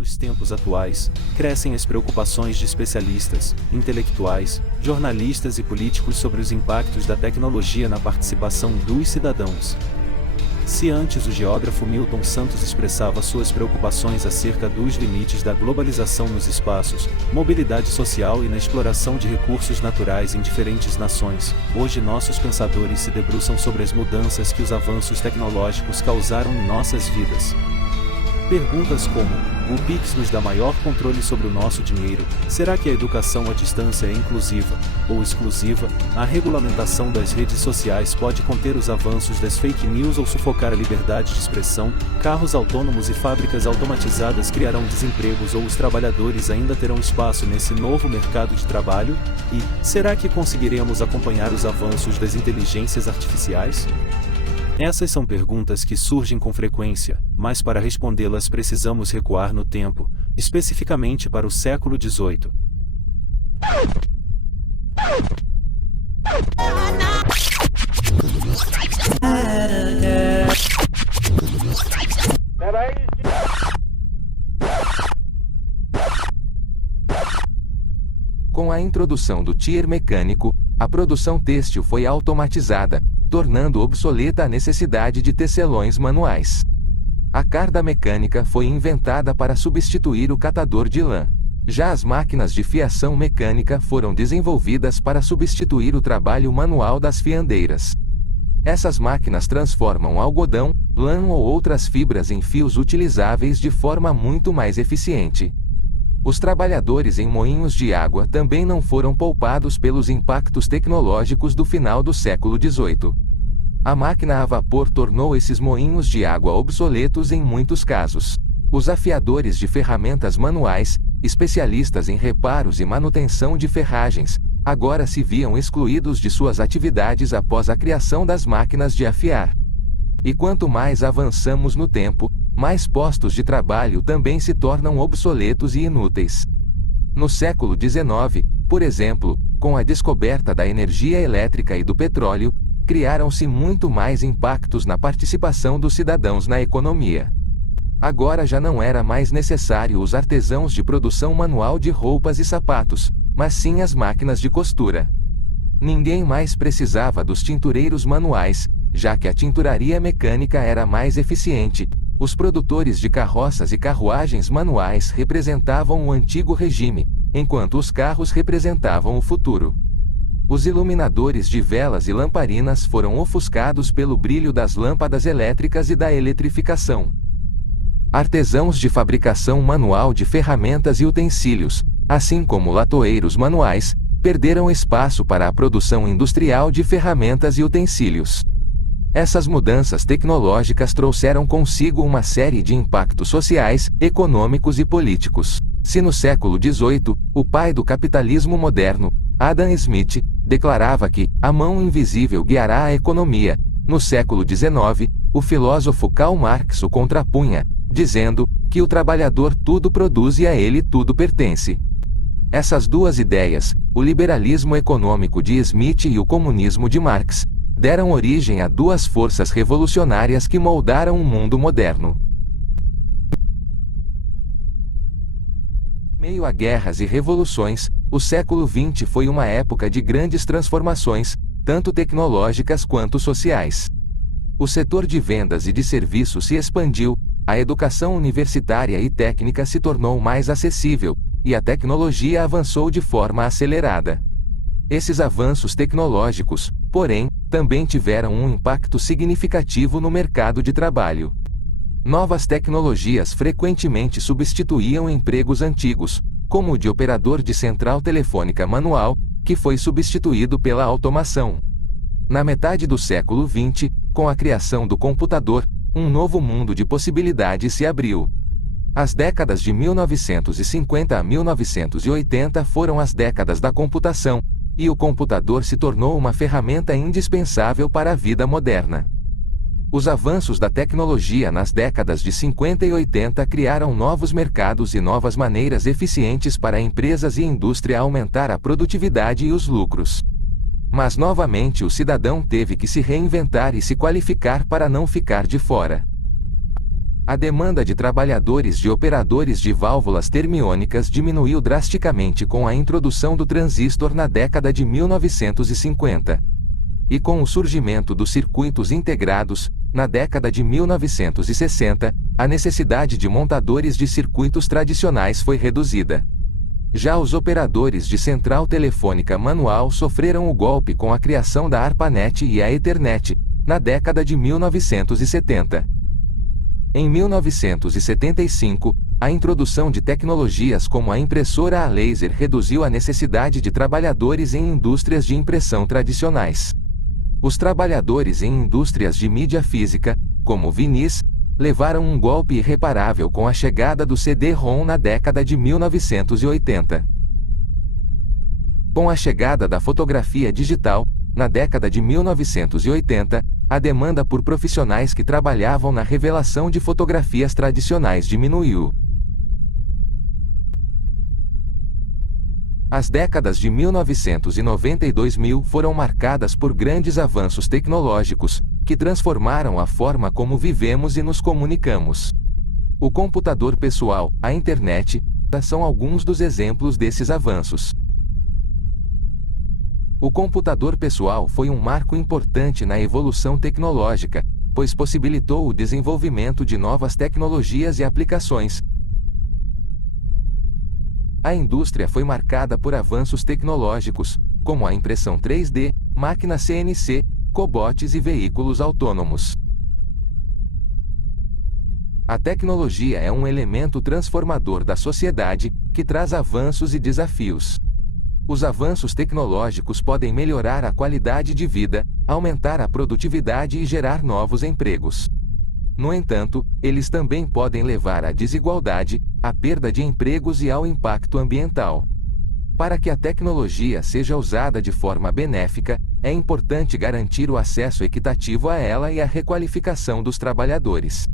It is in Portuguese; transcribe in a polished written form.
Nos tempos atuais, crescem as preocupações de especialistas, intelectuais, jornalistas e políticos sobre os impactos da tecnologia na participação dos cidadãos. Se antes o geógrafo Milton Santos expressava suas preocupações acerca dos limites da globalização nos espaços, mobilidade social e na exploração de recursos naturais em diferentes nações, hoje nossos pensadores se debruçam sobre as mudanças que os avanços tecnológicos causaram em nossas vidas. Perguntas como: o Pix nos dá maior controle sobre o nosso dinheiro? Será que a educação à distância é inclusiva ou exclusiva? A regulamentação das redes sociais pode conter os avanços das fake news ou sufocar a liberdade de expressão? Carros autônomos e fábricas automatizadas criarão desempregos ou os trabalhadores ainda terão espaço nesse novo mercado de trabalho? E, será que conseguiremos acompanhar os avanços das inteligências artificiais? Essas são perguntas que surgem com frequência, mas para respondê-las precisamos recuar no tempo, especificamente para o século XVIII. Com a introdução do tier mecânico, a produção têxtil foi automatizada, tornando obsoleta a necessidade de tecelões manuais. A carda mecânica foi inventada para substituir o catador de lã. Já as máquinas de fiação mecânica foram desenvolvidas para substituir o trabalho manual das fiandeiras. Essas máquinas transformam algodão, lã ou outras fibras em fios utilizáveis de forma muito mais eficiente. Os trabalhadores em moinhos de água também não foram poupados pelos impactos tecnológicos do final do século XVIII. A máquina a vapor tornou esses moinhos de água obsoletos em muitos casos. Os afiadores de ferramentas manuais, especialistas em reparos e manutenção de ferragens, agora se viam excluídos de suas atividades após a criação das máquinas de afiar. E quanto mais avançamos no tempo, mais postos de trabalho também se tornam obsoletos e inúteis. No século XIX, por exemplo, com a descoberta da energia elétrica e do petróleo, criaram-se muito mais impactos na participação dos cidadãos na economia. Agora já não era mais necessário os artesãos de produção manual de roupas e sapatos, mas sim as máquinas de costura. Ninguém mais precisava dos tintureiros manuais, já que a tinturaria mecânica era mais eficiente. Os produtores de carroças e carruagens manuais representavam o antigo regime, enquanto os carros representavam o futuro. Os iluminadores de velas e lamparinas foram ofuscados pelo brilho das lâmpadas elétricas e da eletrificação. Artesãos de fabricação manual de ferramentas e utensílios, assim como latoeiros manuais, perderam espaço para a produção industrial de ferramentas e utensílios. Essas mudanças tecnológicas trouxeram consigo uma série de impactos sociais, econômicos e políticos. Se no século XVIII, o pai do capitalismo moderno, Adam Smith, declarava que a mão invisível guiará a economia, no século XIX, o filósofo Karl Marx o contrapunha, dizendo que o trabalhador tudo produz e a ele tudo pertence. Essas duas ideias, o liberalismo econômico de Smith e o comunismo de Marx, deram origem a duas forças revolucionárias que moldaram o mundo moderno. Meio a guerras e revoluções, o século XX foi uma época de grandes transformações, tanto tecnológicas quanto sociais. O setor de vendas e de serviços se expandiu, a educação universitária e técnica se tornou mais acessível, e a tecnologia avançou de forma acelerada. Esses avanços tecnológicos, porém, também tiveram um impacto significativo no mercado de trabalho. Novas tecnologias frequentemente substituíam empregos antigos, como o de operador de central telefônica manual, que foi substituído pela automação. Na metade do século XX, com a criação do computador, um novo mundo de possibilidades se abriu. As décadas de 1950 a 1980 foram as décadas da computação, e o computador se tornou uma ferramenta indispensável para a vida moderna. Os avanços da tecnologia nas décadas de 50 e 80 criaram novos mercados e novas maneiras eficientes para empresas e indústria aumentar a produtividade e os lucros. Mas novamente o cidadão teve que se reinventar e se qualificar para não ficar de fora. A demanda de trabalhadores de operadores de válvulas termiônicas diminuiu drasticamente com a introdução do transistor na década de 1950. E com o surgimento dos circuitos integrados, na década de 1960, a necessidade de montadores de circuitos tradicionais foi reduzida. Já os operadores de central telefônica manual sofreram o golpe com a criação da ARPANET e a Ethernet, na década de 1970. Em 1975, a introdução de tecnologias como a impressora a laser reduziu a necessidade de trabalhadores em indústrias de impressão tradicionais. Os trabalhadores em indústrias de mídia física, como vinis, levaram um golpe irreparável com a chegada do CD-ROM na década de 1980. Com a chegada da fotografia digital, na década de 1980, a demanda por profissionais que trabalhavam na revelação de fotografias tradicionais diminuiu. As décadas de 1990 e 2000 foram marcadas por grandes avanços tecnológicos, que transformaram a forma como vivemos e nos comunicamos. O computador pessoal, a internet, são alguns dos exemplos desses avanços. O computador pessoal foi um marco importante na evolução tecnológica, pois possibilitou o desenvolvimento de novas tecnologias e aplicações. A indústria foi marcada por avanços tecnológicos, como a impressão 3D, máquinas CNC, cobots e veículos autônomos. A tecnologia é um elemento transformador da sociedade, que traz avanços e desafios. Os avanços tecnológicos podem melhorar a qualidade de vida, aumentar a produtividade e gerar novos empregos. No entanto, eles também podem levar à desigualdade, à perda de empregos e ao impacto ambiental. Para que a tecnologia seja usada de forma benéfica, é importante garantir o acesso equitativo a ela e a requalificação dos trabalhadores.